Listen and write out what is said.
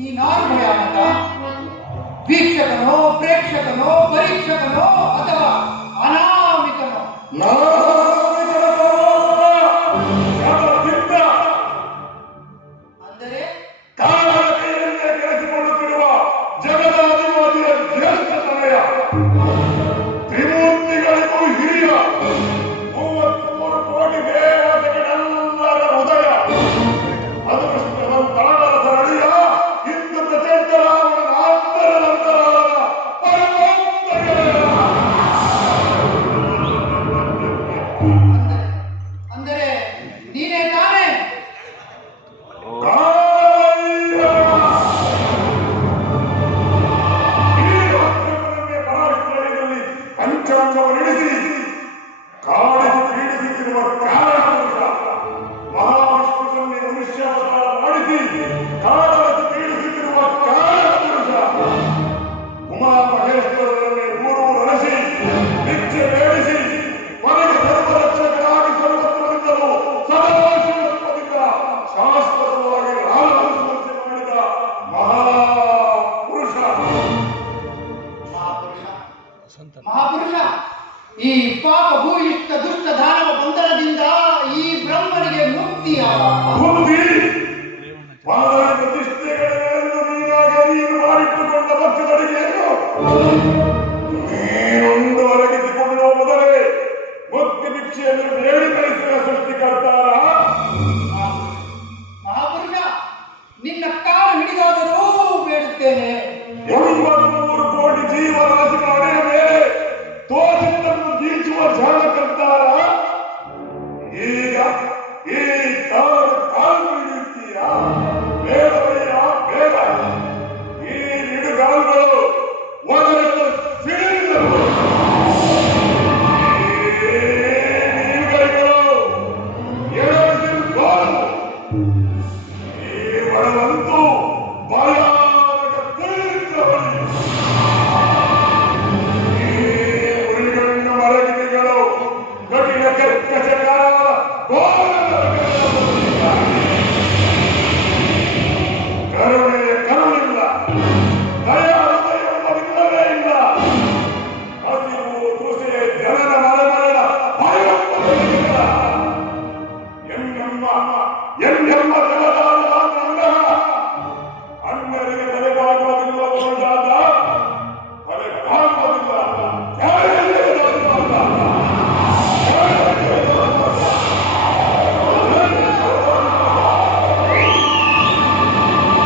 ಈ ನಾಲ್ಕು ವೀಕ್ಷಕನೋ ಪ್ರೇಕ್ಷಕನೋ ಪರೀಕ್ಷಕನೋ ನೀನೇ ಈ ಪಾಪ ಭೂಯಿಷ್ಟ ದುಷ್ಟ ಧಾರವ ಬಂಧನದಿಂದ ಈ ಬ್ರಹ್ಮನಿಗೆ ಮುಕ್ತಿ ಮೊದಲೇ ಮುಕ್ತಿ ಸೃಷ್ಟಿಕರ್ತಾರ. ಮಹಾಪುರುಷ ನಿನ್ನ ಕಾಲು ಹಿಡಿದಾದರೂ ಬೇಡುತ್ತೇನೆ. ಮೂರು ಕೋಟಿ ಜೀವರಾಶಿಗಳ yarım yarım